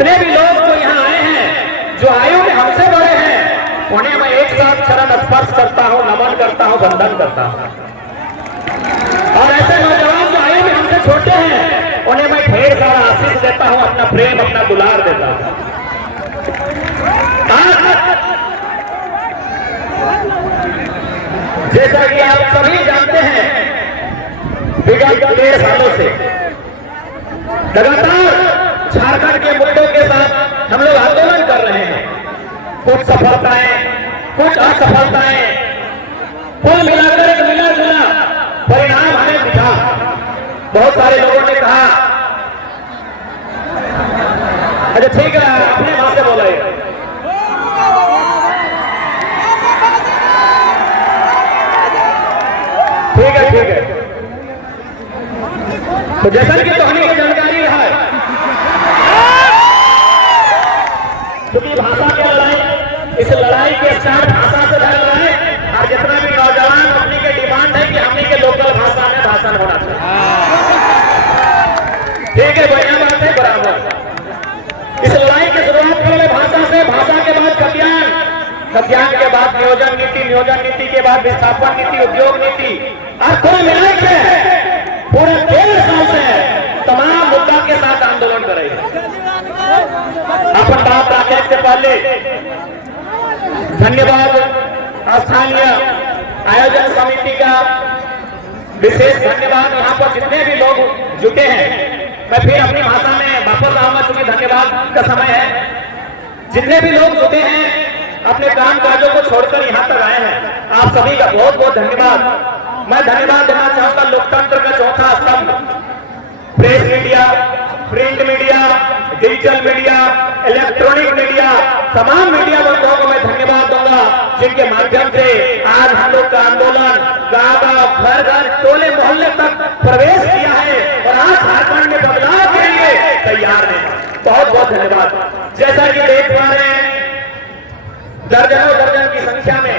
जितने भी लोग जो यहाँ आए हैं, जो आयु में हमसे बड़े हैं, उन्हें मैं एक साथ चरण स्पर्श करता हूँ, नमन करता हूँ, वंदन करता हूँ। और ऐसे नौजवान जो आयु में हमसे छोटे हैं, उन्हें मैं ढेर सारा आशीष देता हूँ, अपना प्रेम, अपना दुलार देता हूँ। जैसा कि आप सभी जानते हैं, विगत 1.5 सालों से लगातार झारखंड के मुद्दों के साथ हम लोग आंदोलन कर रहे हैं। कुछ सफलताएं, कुछ असफलताएं, कुल मिलाकर एक मिला जुला परिणाम हमें दिखा। बहुत सारे लोगों ने कहा, अच्छा ठीक है, अपने वहां से बोला ठीक है। तो जैसा कि कहानी की जानकारी है, क्योंकि भाषा की लड़ाई, इस लड़ाई के स्टार्ट भाषा से लड़ रहे हैं। और जितना भी नौजवान अपनी के डिमांड है कि हमने के लोकल भाषा में भाषण होना चाहिए। ठीक है, बढ़िया बात है, बराबर। इस लड़ाई की शुरुआत करें भाषा से, भाषा के बाद खतियान, खतियान के बाद नियोजन नीति, नियोजन नीति के बाद विस्थापन नीति, उद्योग नीति, और कुल मिलाकर पूरे 1.5 साल से तमाम मुद्दा के साथ आंदोलन कर रहे हैं। अपन बात रखने से पहले धन्यवाद स्थानीय आयोजन समिति का, विशेष धन्यवाद। यहाँ पर जितने भी लोग जुटे हैं, मैं फिर अपनी भाषा में वापस आऊंगा क्योंकि धन्यवाद का समय है। जितने भी लोग जुटे हैं, अपने काम काजों को छोड़कर यहाँ तक आए हैं, आप सभी का बहुत बहुत धन्यवाद। मैं धन्यवाद देना चाहूंगा लोकतंत्र का चौथा स्तंभ, press media, print media, digital media, electronic media, तमाम मीडिया वर्गों को मैं धन्यवाद दूंगा, जिनके माध्यम से आज हम लोग का आंदोलन गांव, घर घर, टोले मोहल्ले तक प्रवेश किया है और आज झारखंड में बदलाव के लिए तैयार है। बहुत बहुत धन्यवाद। जैसा कि देख पा रहे हैं, दर्जनों दर्जन की संख्या में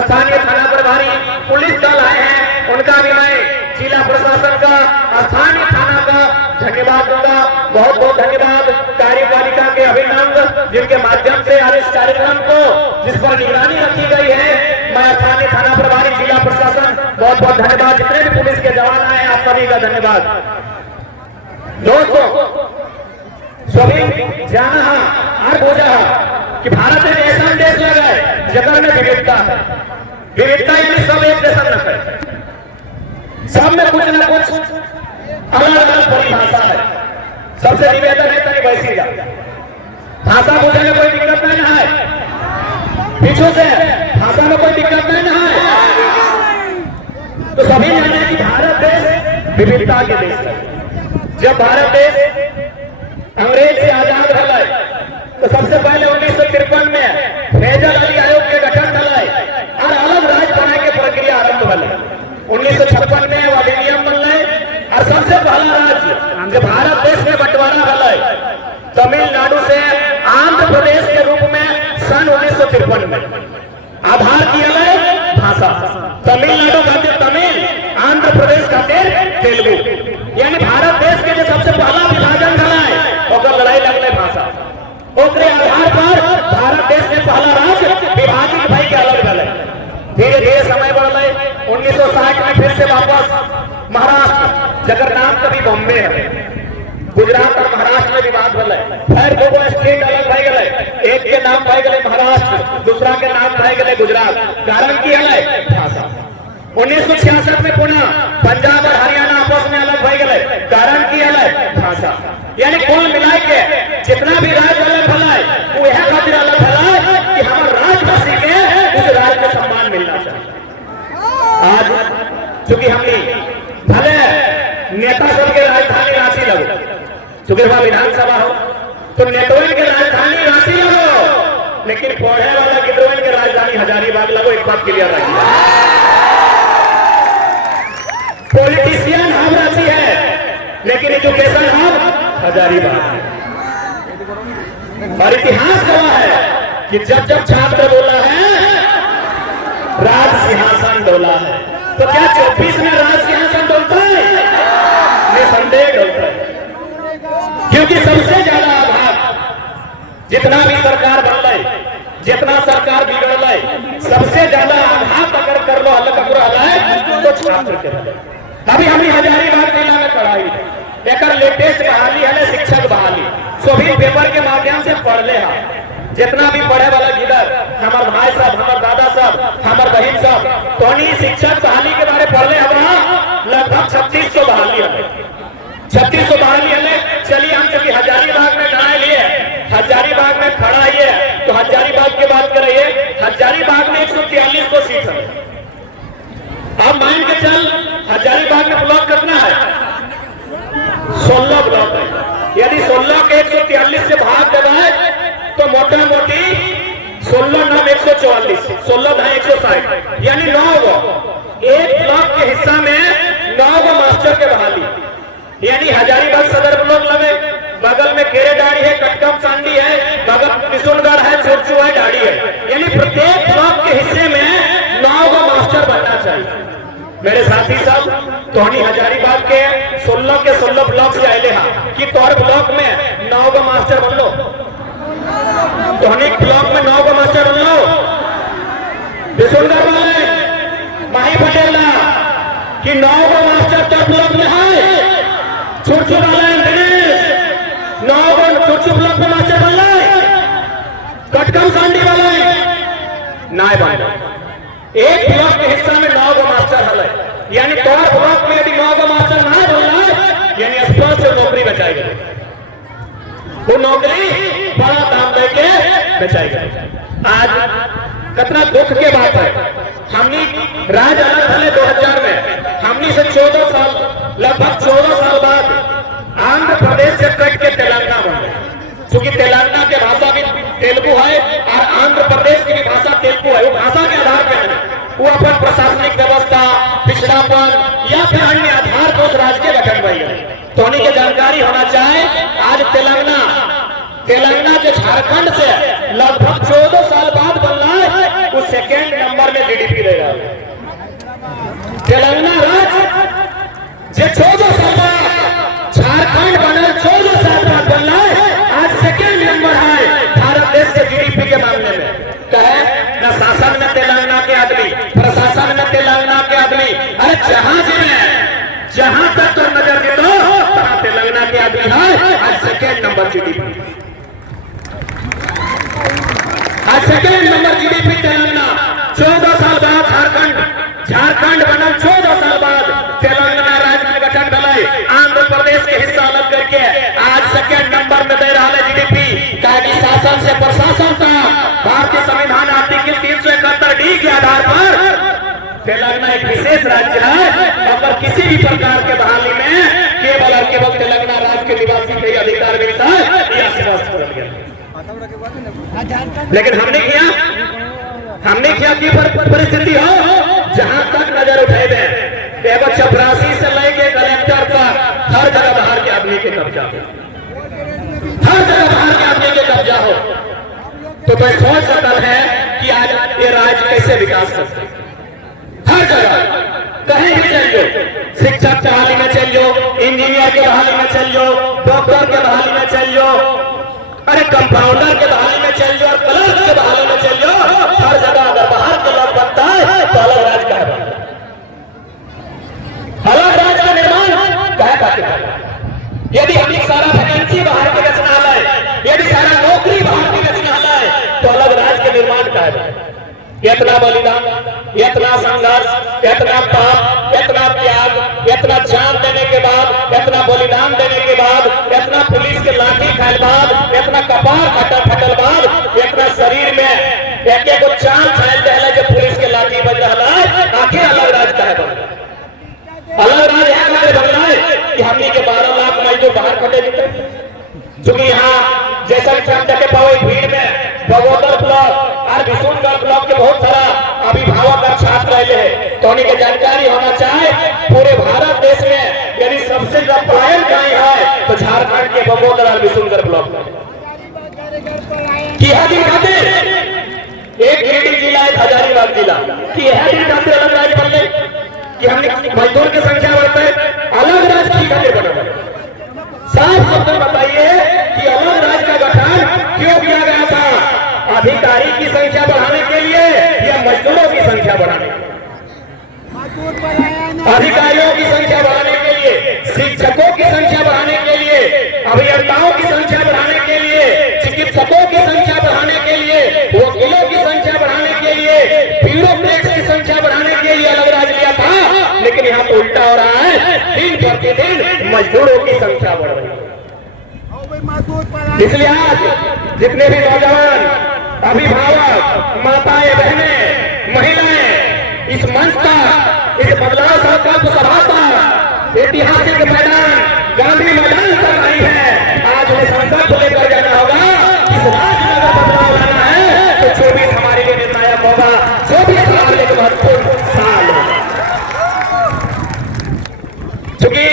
स्थानीय थाना प्रभारी, पुलिस दल आए हैं। उनका भी मैं जिला प्रशासन का, स्थानीय थाना का धन्यवाद दूंगा। बहुत बहुत धन्यवाद कार्यपालिका के अभिनंदन, जिनके माध्यम से आज इस कार्यक्रम को, जिस पर निगरानी रखी गई है, मैं स्थानीय थाना प्रभारी, जिला प्रशासन, बहुत बहुत धन्यवाद। जितने भी पुलिस के जवान आए, आप सभी का धन्यवाद। दोस्तों, सभी जाना और बोझा कि भारत एक ऐसा देश लगा है जगह में विविधता है। विविधता में सब एक जैसा न है, सब में कुछ ना कुछ अलग अलग परिभाषा है। सबसे निवेदन है कहीं वैसी जा भाषा बोलने में कोई दिक्कत नहीं है, पीछू से भाषा में कोई दिक्कत नहीं है। तो सभी जाने कि भारत देश विविधता के देश है। जब भारत देश अंग्रेज से आजाद रहा है, तो सबसे पहले 1953 में फैजल अली आयोग के गठन हुआ और अलग राज्य बनाने की प्रक्रिया आरंभ हुई। 1956 में अधिनियम बनल और सबसे पहला राज्य जो भारत देश में बंटवारा हुआ तमिलनाडु से आंध्र प्रदेश के रूप में सन 1953 में। आधार किया गया भाषा, तमिलनाडु खातिर तमिल, आंध्र प्रदेश खातिर तेलुगु। यानी भारत देश के जो सबसे पहला विभाजन हुआ है, लड़ाई लगने भाषा, उसके आधार पर भारत देश में पहला राज्य विभाजित भाई के अलग अलग। धीरे धीरे समय बढ़ गए। 1960 में फिर से वापस महाराष्ट्र, जगह नाम कभी बॉम्बे है, गुजरात और महाराष्ट्र में विवाद हो गए। फिर दो स्टेट अलग भाई गए, एक के नाम भाई गए महाराष्ट्र, दूसरा के नाम भाई गए गुजरात। कारण की है भाषा। 1966 में पुनः पंजाब और हरियाणा आपस में अलग भाई गए, कारण की है भाषा। यानी कुल मिला के जितना भी राज्य अलग भला है, वो यह खातिर अलग भला है कि हमारे राजवासी के उस राज्य को सम्मान मिलना चाहिए। आज चूंकि हमने भले नेता सब के राजधानी रांची लगो, चूंकि वहां विधानसभा हो, तो नेटवर्क के राजधानी रांची लगो, लेकिन पढ़े वाला गिद्धवन के राजधानी हजारीबाग लगो। एक बात क्लियर रखिए, पॉलिटिशियन हम रांची है, लेकिन एजुकेशन हम हजारीबाग है। और इतिहास गवाह है कि जब जब छात्र बोला है राज सिंहासन डोला है, तो क्या 24 में राज सिंहासन डोलता है? निसंदेह डोलता है, क्योंकि सबसे ज्यादा आभार जितना भी सरकार बनल, जितना सरकार बिगड़ल, सबसे ज्यादा आघात अगर कर लो अलग तो छात्र के रहे। अभी हमें हजारीबाग जिला में पढ़ाई एक लेटेस्ट बहाली है, शिक्षक बहाली सभी पेपर के माध्यम से पढ़ ले। जितना भी पढ़े वाला गिदर हमारे भाई साहब, हमारे दादा साहब, हमारे बहन साहब तो शिक्षक बहाली के बारे पढ़ ले। हम लगभग 3600 बहाली है, 3600 बहाली है। चलिए हम चलिए हजारीबाग में खड़ा लिए, हजारीबाग में खड़ा ही है तो हजारीबाग की बात करिए। हजारीबाग में 143 को सीट है। अब मान के चल हजारीबाग में ब्लॉक कितना है? 16 ब्लॉक है। यदि 16 के 143 से भाग देगा तो मोटा मोटी 16 9 144, 16 ढाई 160, यानी 9 गो। एक ब्लॉक के हिस्सा में 9 गो मास्टर के बहाली, यानी हजारीबाग सदर ब्लॉक लगे, बगल में केरेडाड़ी है, कटकम सांडी है, बगल किशुनगढ़ है, चोरचू है, डाड़ी है, यानी प्रत्येक ब्लॉक के हिस्से में 9 गो मास्टर बनना चाहिए। मेरे साथी सब तो हजारीबाग के 16 के 16 ब्लॉक से आए कि तोर ब्लॉक में 9 गो मास्टर बन लो, तो ब्लॉक में 9 गो मास्टर बन लो। किशुनगढ़ वाले माही पटेल कि 9 गो मास्टर तो ब्लॉक में है, चोरचू वाले 9 गो चोरचू ब्लॉक में मास्टर बन रहे, कटकम सांडी वाले नाय बन। एक ब्लॉक के हिस्सा में 9 गो मास्टर है, यानी तोर ब्लॉक में यदि 9 गो मास्टर ना बन रहा यानी स्पष्ट नौकरी बचाई गई, वो नौकरी बड़ा दाम देके बचाई गई। आज कितना दुख के बात है, हमने राज अलग भले 2000 में, हमने से 14 साल लगभग 14 साल बाद आंध्र प्रदेश से कट के तेलंगाना बन गए। क्योंकि तेलंगाना के भाषा भी तेलुगु है और आंध्र प्रदेश की भी भाषा तेलुगु है। वो भाषा के आधार पर नहीं, वो अपन प्रशासनिक व्यवस्था, पिछड़ापन या फिर अन्य आधार पर उस राज्य के गठन हुई है। तो उन्हीं की जानकारी होना चाहे। आज तेलंगाना जो झारखंड से लगभग 14 साल बाद बन रहा है, वो सेकेंड नंबर में जीडीपी दे रहा है। तेलंगाना राज्य जो 14 साल बाद झारखंड बना, 14 साल बाद बन रहा है, आज सेकेंड नंबर है भारत देश के जीडीपी के मामले में। कहे न शासन में तेलंगाना के आदमी, प्रशासन में तेलंगाना के आदमी, अरे जहां तक तो नजर दे दो वहां तेलंगाना के आदमी है। आज सेकेंड नंबर जीडीपी, आज सेकेंड नंबर जीडीपी तेलंगाना। 14 साल बाद झारखंड बना, 14 साल बाद तेलंगाना राज्य में गठन भलाई, आंध्र प्रदेश के हिस्सा अलग करके आज सेकेंड नंबर में दे रहा है जीडीपी। कहे शासन से प्रशासन तक भारतीय संविधान आर्टिकल 371D के आधार पर तेलंगाना एक विशेष राज्य है। अगर किसी भी प्रकार के बहाली में केवल और केवल तेलंगाना राज्य के निवासी को अधिकार मिलता है, यह स्पष्ट हो गया। लेकिन हमने क्या की परिस्थिति हो, जहां तक नजर उठाए दे चपरासी से लेके कलेक्टर तक हर जगह बाहर के आदमी के कब्जा हो, हर जगह बाहर के आदमी के कब्जा हो। तो सोच सकता है कि आज ये राज्य कैसे विकास करते। हर जगह कहीं भी चलियो, शिक्षक के बहाली में चलियो, इंजीनियर के बहाली में चलियो, डॉक्टर के बहाली में चलियो, अरे कंपाउंडर के बहाली में चलियो, क्लर्क के बहाली में चलियो, हर जगह अगर बाहर के लोग बनता है तो अलग राज्य का है, अलग राज्य का निर्माण कह पाते हैं। यदि हम सारा वैकेंसी बाहर के रचनालय, यदि सारा नौकरी बाहर के रचनालय, तो अलग राज्य के निर्माण का है। इतना बलिदान, इतना संघर्ष, इतना पाप, इतना त्याग, इतना जान देने के बाद, इतना बलिदान देने के बाद, इतना पुलिस के लाठी खाए बाद, इतना कपार फटल बाद, इतना शरीर में एक चांद फैल रहा है जो पुलिस के लाठी बज रहा है, आखिर अलग राज्य का है। अलग राज्य है बन रहा है कि हमने के 12 लाख मजदूर बाहर खड़े दिखे। चूंकि यहाँ जैसा के पाओ भीड़ में बगोदर ब्लॉक और किशुनगढ़ ब्लॉक के बहुत सारा अभिभावक और छात्र रहे हैं। तो उन्हीं की जानकारी होना चाहे, पूरे भारत देश में यदि सबसे ज्यादा पलायन कहीं है तो झारखंड के बगोदर और किशुनगढ़ ब्लॉक में। एक गिरिडीह जिला, एक हजारीबाग जिला की अलग राज्य बन गए कि हमने मजदूर की संख्या बढ़ते अलग राज्य की खातिर बना। साफ शब्द बताइए कि अलग राज्य का गठन क्यों किया गया? अधिकारी की संख्या बढ़ाने के लिए या मजदूरों की संख्या बढ़ाने के लिए? अधिकारियों की संख्या बढ़ाने के लिए, शिक्षकों की संख्या बढ़ाने के लिए, अभियंताओं की संख्या बढ़ाने के लिए, चिकित्सकों की संख्या बढ़ाने के लिए, वकीलों की संख्या बढ़ाने के लिए, ब्यूरोक्रेट्स की संख्या बढ़ाने के लिए अलग राज्य लिया था। लेकिन यहाँ तो उल्टा हो रहा है, दिन प्रतिदिन मजदूरों की संख्या बढ़ रही है। इसलिए आज जितने भी नौजवान, अभिभावक, माताएं, बहनें, महिलाएं इस मंच का, इस बदलाव संकल्प सभा का ऐतिहासिक मैदान गांधी मैदान तक आई है। आज उन्हें संकल्प लेकर जाना होगा। इस राज्य में अगर बदलाव लाना है तो 24 हमारे लिए निर्णायक होगा। 24 हमारे लिए महत्वपूर्ण साल होगा। क्योंकि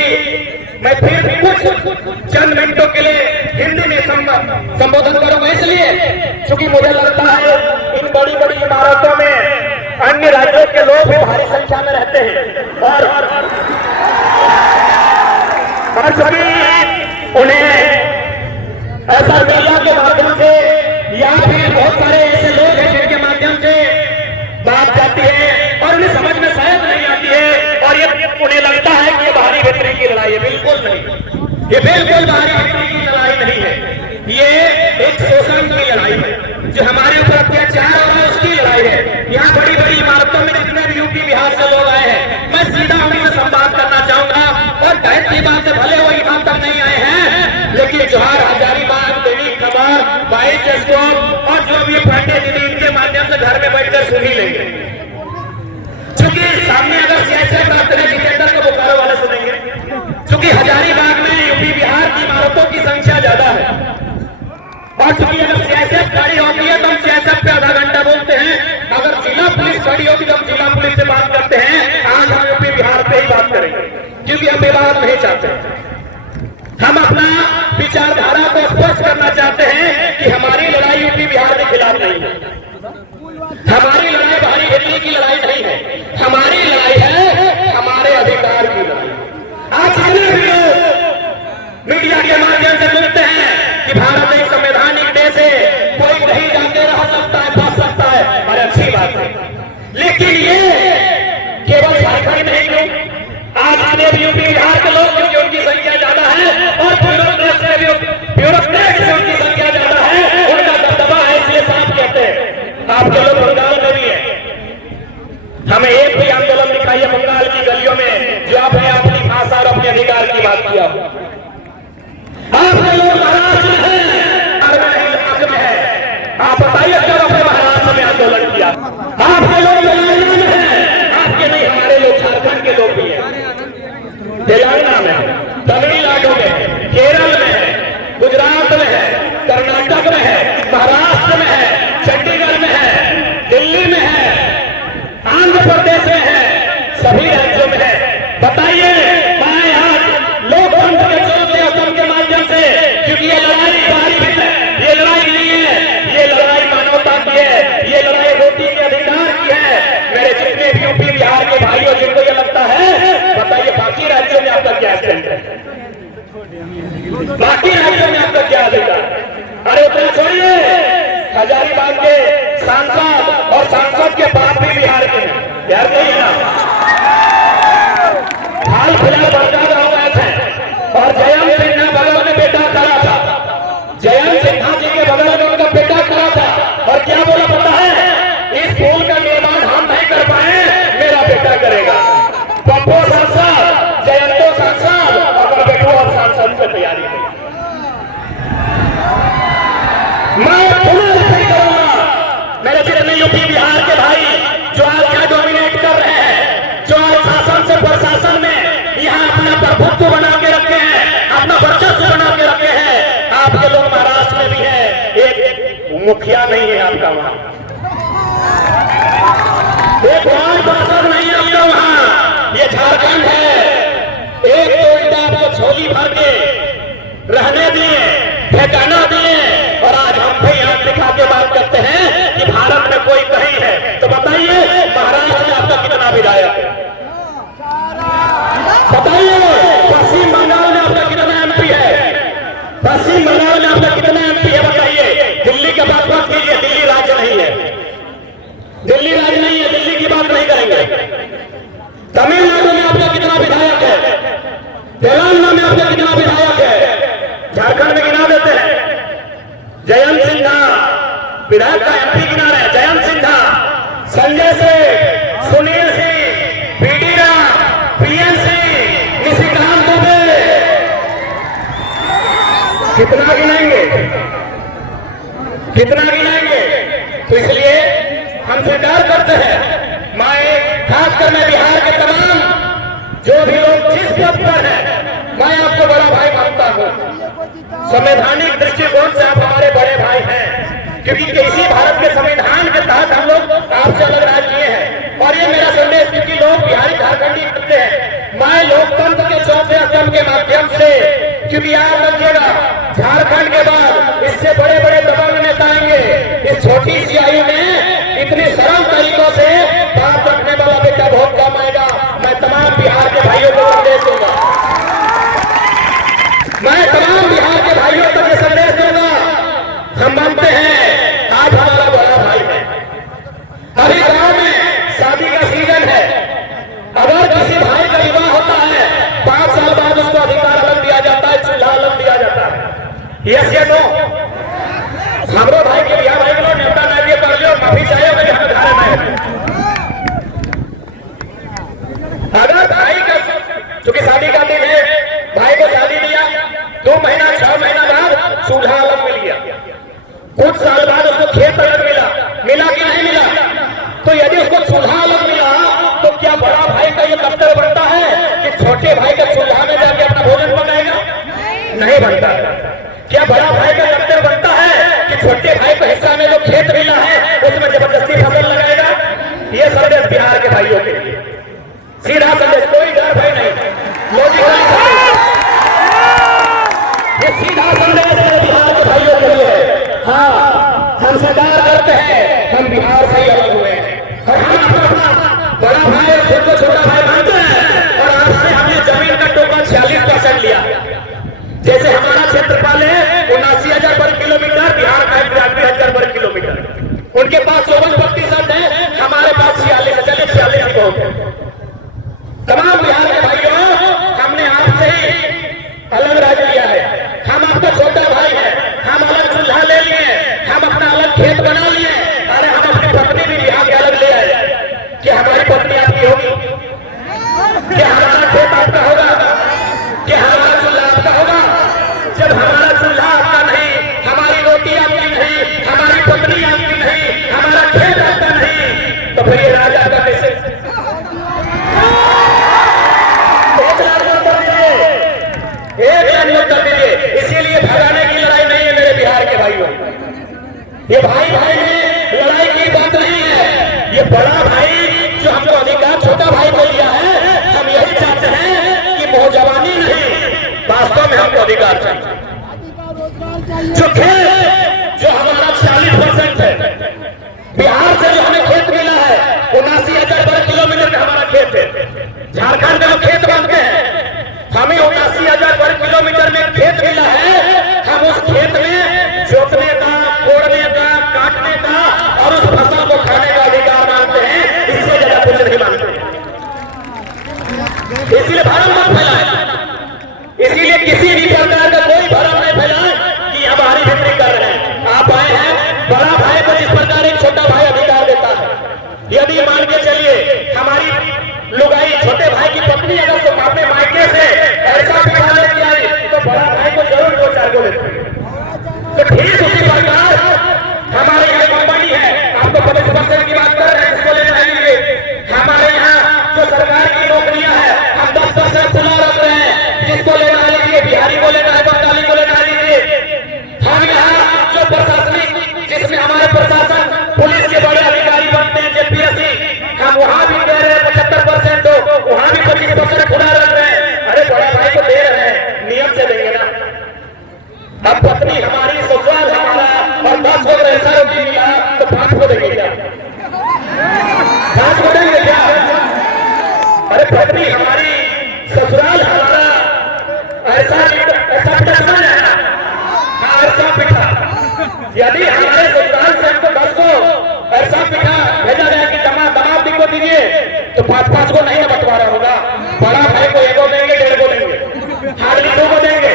मैं फिर कुछ चंद मिनटों के लिए हिंदी में संबोधन करूंगा, इसलिए क्योंकि मुझे लगता है इन बड़ी बड़ी इमारतों में अन्य राज्यों के लोग भी भारी संख्या में रहते हैं और सभी उन्हें ऐसा मीडिया के माध्यम से या फिर बहुत सारे ऐसे लोग हैं जिनके माध्यम से बात जाती है और उन्हें समझ में शायद नहीं आती है और ये उन्हें लगता है कि ये बाहरी भीतरी की लड़ाई है। बिल्कुल नहीं, ये बिल्कुल बाहरी भीतरी की लड़ाई नहीं है। ये एक शोषण की लड़ाई है, जो हमारे ऊपर अत्याचार हो रहा है उसकी लड़ाई है। यहाँ बड़ी बड़ी इमारतों में जितने भी यूपी बिहार से लोग आए हैं, मैं सीधा उनसे संवाद करना चाहूंगा। और डायरेक्ट की बात है, भले वो यहाँ तक नहीं आए हैं, लेकिन जोहार, हजारीबाग, दैनिक खबर, 22 स्टॉप और जो भी पंडित दीदी इनके माध्यम से घर में बैठकर सुन ही लेंगे। क्योंकि सामने अगर सियासत बात करें, जितेंद्र को बोकारो वाले सुनेंगे। क्योंकि हजारीबाग में यूपी बिहार की इमारतों की संख्या ज्यादा है और चूंकि अगर सियासत खड़ी होती है तो हम सियासत पे आधा घंटा बोलते हैं, अगर जिला पुलिस खड़ी होगी तो हम जिला पुलिस से बात करते हैं। आज हम यूपी बिहार पे ही बात करेंगे क्योंकि हम विवाद नहीं चाहते। हम अपना विचारधारा को स्पष्ट करना चाहते हैं कि हमारी लड़ाई यूपी बिहार के खिलाफ नहीं है, हमारी लड़ाई बाहरी भीतरी की लड़ाई नहीं है, हमारी लड़ाई है हमारे अधिकार की लड़ाई। आज जितने भी लोग मीडिया के माध्यम से सुनते हैं कि भारत एक संवैधानिक देश है, कोई कहीं जाके रह सकता है, फंस सकता है, और अच्छी बात है, लेकिन ये केवल झारखंड में ही क्यों, आज आने भी यूपी बिहार के लोग क्योंकि उनकी संख्या ज्यादा है और ब्यूरोक्रेट्स से उनकी संख्या ज्यादा है, उनका दबदबा है, इसलिए साफ कहते हैं। आपके लोग बंगाल में भी है, हमें एक भी आंदोलन दिखाइए बंगाल की गलियों में जो आपने अपनी भाषा और अपने अधिकार की बात किया। आपके लोग महाराष्ट्र में हैं, राज्य में है, आप बताइए कब अपने महाराष्ट्र में आंदोलन किया। आपके लोग तेलंगाना में हैं, आपके नहीं, हमारे लोग झारखंड के लोग भी हैं, तेलंगाना में है, तमिलनाडु में है, केरल में है, गुजरात में है, कर्नाटक में है, महाराष्ट्र में है, चंडीगढ़ में है, दिल्ली में है, आंध्र प्रदेश में है, सभी राज्यों में है। बताइए आज लोकतंत्र के चलते असम के माध्यम से, क्योंकि ये लड़ाई बाहरी है, ये लड़ाई नहीं है, ये लड़ाई मानवता की है, ये लड़ाई रोटी के अधिकार की है। मेरे जितने भी यूपी बिहार के भाइयों जिनको ये लगता है, बताइए बाकी राज्यों में आपका क्या स्टैंड है, बाकी राज्यों में आपका क्या अधिकार? अरे उतना छोड़िए, हजारीबाग के सांसद और सांसद के बाप भी बिहार के हैं, बिहार के ही ना। हाल फिलहाल बरसात हो गए थे और जयंत सिन्हा बगल में बेटा खड़ा था, जयंत सिन्हा जी के बगल में उनका बेटा खड़ा था और क्या बोला पता है, इस पुल का निर्माण हम नहीं कर पाए, मेरा बेटा करेगा। पप्पू सांसद, जयंतो सांसद और बेटू और सांसद की तैयारी है। मैं पुनः करूंगा मेरे जितने यूपी बिहार के भाई जो आज क्या डोमिनेट कर रहे हैं, जो आज शासन से प्रशासन में यहाँ अपना प्रभुत्व बना के रखे हैं, अपना वर्चस्व बना के रखे हैं। आपके लोग महाराष्ट्र में भी है, एक मुखिया नहीं है आपका वहां, एक वार्ड पार्षद नहीं है आपका वहां, ये झारखंड है। एक तो इंडिया आपको झोली भर के रहने दिए, ठिकाना दिए और आज हम भी यहाँ दिखा के बात करते हैं कि भारत में कोई कहीं है। तो बताइए महाराष्ट्र में आपका कितना विधायक है, बताइए पश्चिम बंगाल में आपका कितना एमपी है, पश्चिम बंगाल में आपका कितना एमपी है बताइए। दिल्ली के बात मत कीजिए, दिल्ली राज्य जयंत सिन्हा विधायक का एमपी गिना रहे, जयंत सिन्हा, संजय सिंह, सुनील सिंह, बीडी राम, पीएन सिंह, निशिकांत दुबे, कितना गिनाएंगे, कितना गिनाएंगे। तो इसलिए हम स्वीकार करते हैं, मैं खासकर मैं बिहार के तमाम जो भी लोग जिस पद पर है, मैं आपको बड़ा भाई मानता हूं। संवैधानिक दृष्टिकोण से आप हमारे बड़े भाई हैं, क्योंकि इसी भारत के संविधान के तहत हम लोग आपसे अलग राज किए हैं। और ये मेरा संदेश, क्योंकि लोग बिहारी झारखंडी करते हैं, मैं लोकतंत्र के चौथे स्तंभ के माध्यम से, क्योंकि याद रखिएगा झारखंड के बाद इससे बड़े बड़े दबंग नेता आएंगे। इस छोटी सी आयु में इतने सरल तरीकों से बात रखने वाला बेटा बहुत कम आएगा। मैं तमाम बिहार के भाइयों को संदेश दूंगा, मैं तमाम बिहार के भाइयों को ये संदेश दूंगा, हम मानते हैं आज हमारा बड़ा भाई है। अभी गांव में शादी का सीजन है, अगर किसी भाई का विवाह होता है 5 साल बाद उसको अधिकार अलग दिया जाता है, चूल्हा अलग दिया जाता है। यस या नो? हमरो भाई के बिहार भाई के लोग नेता ना दिए कर लियो, माफी चाहिए मेरे हम धारे में। अगर भाई का चूंकि शादी का दिन है, भाई को शादी दिया 2 महीना 6 महीना बाद चूल्हा अलग मिल गया, कुछ साल बाद उसको खेत अलग मिला कि नहीं मिला? तो यदि उसको चूल्हा अलग मिला तो क्या बड़ा भाई का ये कर्तव्य बनता है कि छोटे भाई का चूल्हा में जाके अपना भोजन पकाएगा? नहीं बनता। क्या बड़ा भाई का कर्तव्य बनता है कि छोटे भाई को हिस्सा में जो खेत मिला है उसमें जबरदस्ती फसल लगाएगा? ये संदेश बिहार के भाइयों के लिए सीधा संदेश, कोई डर भय नहीं, लॉजिकली ये सीधा संदेश है बिहार के भाइयों के लिए। हाँ, हम स्वीकार करते हैं हम बिहार से ही अलग हुए हैं, और हम अपना बड़ा भाई खुद को छोटा भाई मानते हैं। और आपसे हमने जमीन का टोकन 46% लिया। जैसे हमारा क्षेत्रफल है 79,000 वर्ग किलोमीटर, बिहार का 83,000 वर्ग किलोमीटर, उनके पास 54% है, हमारे पास 46 है। चलिए 46 बहुत है। तमाम बिहार के भाइयों, हमने आपसे ही अलग राज लिया है, हम आपका छोटा भाई है, हम अलग चूल्हा ले लिए, हम अपना अलग खेत बना लिए। अरे हम अपनी पत्नी भी बिहार के अलग ले आए। क्या हमारी पत्नी आपकी होगी? क्या हमारा खेत आपका होगा? क्या हमारा चूल्हा आपका होगा? जब हमारा चूल्हा आपका नहीं, हमारी रोटी आपकी नहीं, हमारी पत्नी आपकी नहीं, हमारा खेत आपका नहीं, तो फिर ये राज आपका कैसे? इसीलिए भगाने की लड़ाई नहीं है मेरे बिहार के भाइयों, ये भाई भाई में लड़ाई की बात नहीं है। ये बड़ा भाई जो हमको अधिकार छोटा भाई को लिया है, हम यही चाहते हैं कि नौजवानी नहीं, वास्तव में हमको अधिकार चाहिए। जो खेत जो हमारा 40% है, बिहार से जो हमें खेत मिला है 79,000 वर्ग किलोमीटर का हमारा खेत है। झारखंड में खेत बनते हैं, हमें 79,000 वर्ग किलोमीटर में खेत मिला है। हम उस खेत में जोतने का, कोड़ने का, काटने का और उस फसल को खाने का अधिकार मानते हैं, इससे ज्यादा कुछ नहीं मानते। इसलिए भ्रम मत फैलाएं, इसीलिए किसी भी प्रकार का कोई भ्रम नहीं फैलाएं कि हम हमारी बिक्री कर रहे हैं। आप आए हैं, बड़ा भाई को जिस प्रकार एक छोटा भाई अधिकार देता है, यदि मान के चलिए हमारी लुगाई छोटे भाई की पत्नी अगर तो अपने मायके से ऐसा बिठा लेती आई तो बड़ा भाई को जरूर 2-4 को लेते। तो ठीक उसी प्रकार हमारे यहाँ कंपनी है, आपको 50% की बात कर रहे हैं, इसको लेना है। हमारे यहाँ जो सरकार की नौकरियां है हम 10% खुला रख रहे हैं, जिसको लेना है लीजिए, बिहारी को लेना है, बंगाली को लेना है लीजिए। हम यहाँ जो प्रशासनिक जिसमें हमारे प्रशासन पुलिस के बड़े अधिकारी बनते हैं, जेपीएससी, हम वहां भी दे रहे हैं 75% दो, वहां भी 25% खुला रख रहे हैं। अरे बड़े भाई को दे रहे हैं, नियम से देंगे ना। अब पत्नी हमारी, ससुराल हमारा, और 10 को ऐसा रोटी मिला तो 5 को देंगे क्या? 5 को देंगे क्या? अरे पत्नी हमारी, ससुराल हमारा, ऐसा पिठा है ना, ऐसा पिठा। यदि हमारे ससुराल से हमको 10 को ऐसा पिठा भेजा जाए कि दमाद को दीजिए, तो 5-5 को नहीं बंटवारा होगा। बड़ा भाई को 1 को देंगे, 1.5 को देंगे, हार्डली 2 को देंगे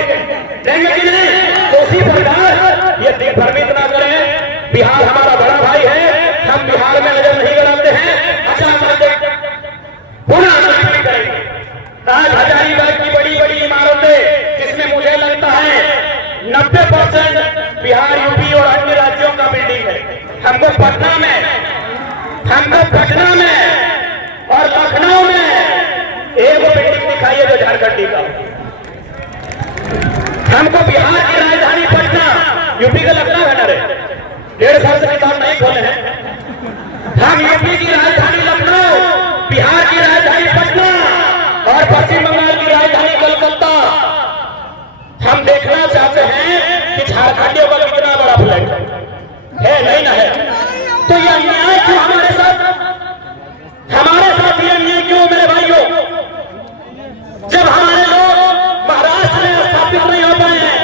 कि नहीं? तो उसी प्रकार ये दिग्भ्रमित बिहार हमारा बड़ा भाई है, हम बिहार में नजर नहीं गड़ाते हैं। अच्छा पुनः करेंगे। आज हजारीबाग की बड़ी बड़ी इमारतें जिसमें मुझे लगता है 90% बिहार, यूपी और अन्य राज्यों का बिल्डिंग है। हमको पटना में और लखनऊ में एक बिल्डिंग दिखाई है जो झारखंडी का। हमको बिहार की राजधानी पटना, यूपी का लखनऊ है ना रे, 1.5 साल से किताब नहीं खोले हैं। हम यूपी की राजधानी लखनऊ, बिहार की राजधानी पटना और पश्चिम बंगाल की राजधानी कलकत्ता हम देखना चाहते हैं कि झारखंडियों का कितना बड़ा फ्लैट है नहीं ना है। तो यह अन्याय क्यों हमारे साथ ये अन्याय क्यों मेरे भाइयों? जब हमारे लोग महाराष्ट्र में स्थापित नहीं हो पाए हैं,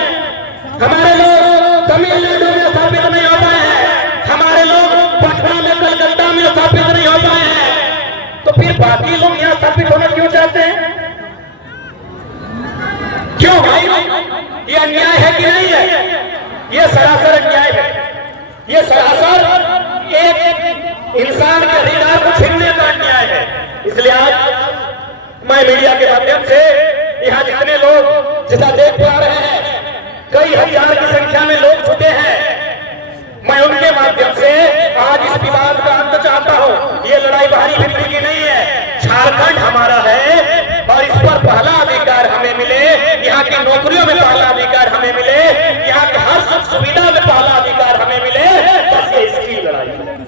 हमारे लोग तमिलनाडु में स्थापित नहीं हो पाए हैं, हमारे लोग पटना में कलकत्ता में स्थापित नहीं हो पाए हैं, तो फिर बाकी लोग यहाँ स्थापित होना क्यों चाहते हैं? क्यों भाई? ये अन्याय है कि नहीं है? ये सरासर अन्याय है। ये सरासर एक इंसान के अधिकार को छीनने का अन्याय है। इसलिए आज मैं मीडिया के माध्यम से यहाँ जितने लोग जैसा देख पा रहे हैं, कई हजार की संख्या में लोग जुटे हैं, मैं उनके माध्यम से आज इस विवाद का अंत चाहता हूँ। ये लड़ाई बाहरी भीतरी की नहीं है, झारखंड हमारा है और इस पर पहला अधिकार हमें मिले, यहाँ की नौकरियों में पहला अधिकार हमें मिले, यहाँ के हर सुख सुविधा में पहला अधिकार हमें मिले, बस ये इसकी लड़ाई है।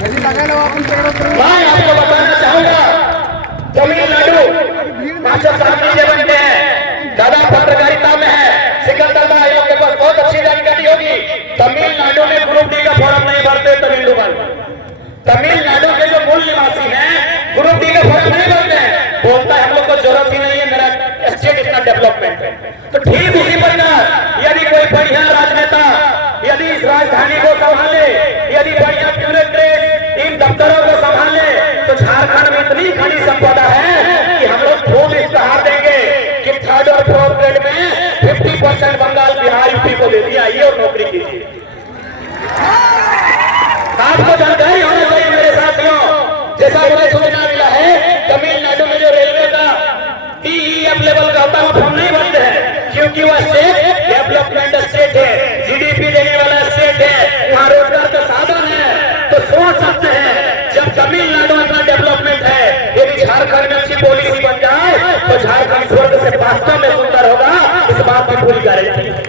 मैं आपको बताना चाहूंगा, तमिलनाडु मास्टर साहब जी बनते हैं, दादा पत्रकारिता में है, सिकंदर भाई आपके पास बहुत अच्छी जानकारी होगी। तमिलनाडु में ग्रुप डी का फॉर्म नहीं भरते तमिलनाडु के जो मूल निवासी हैं ग्रुप डी का फॉर्म नहीं भरते हैं। बोलता है हम लोग को जरूरत ही नहीं है, मेरा स्टेट इतना डेवलपमेंट है। तो ठीक उसी प्रकार यदि कोई बढ़िया राजनेता यदि इस राजधानी को संभाले, यदि बढ़िया ब्यूरोक्रेट इन दफ्तरों को संभाले, तो झारखंड में इतनी खनिज संपदा है कि हम लोग खूब इश्तेहार देंगे कि 3rd और 4th ग्रेड में 50% बंगाल, बिहार, यूपी को दे दिया, आइए और नौकरी कीजिए। आपको जानकारी होना चाहिए मेरे साथियों, जैसा मुझे सूचना मिला है तमिलनाडु में जो रेलवे का TEF लेवल का होता है वो फॉर्म नहीं भरते हैं, क्योंकि वह स्टेट डेवलपमेंट स्टेट है, GDP देने वाला स्टेट है, वहाँ रोजगार का साधन है। तो सोच सकते हैं जब तमिलनाडु इतना डेवलपमेंट है, यदि झारखंड में अच्छी पॉलिसी बन जाए तो झारखंड स्वर्ग से वास्तव में सुंदर होगा, इस बात की पूरी गारंटी है।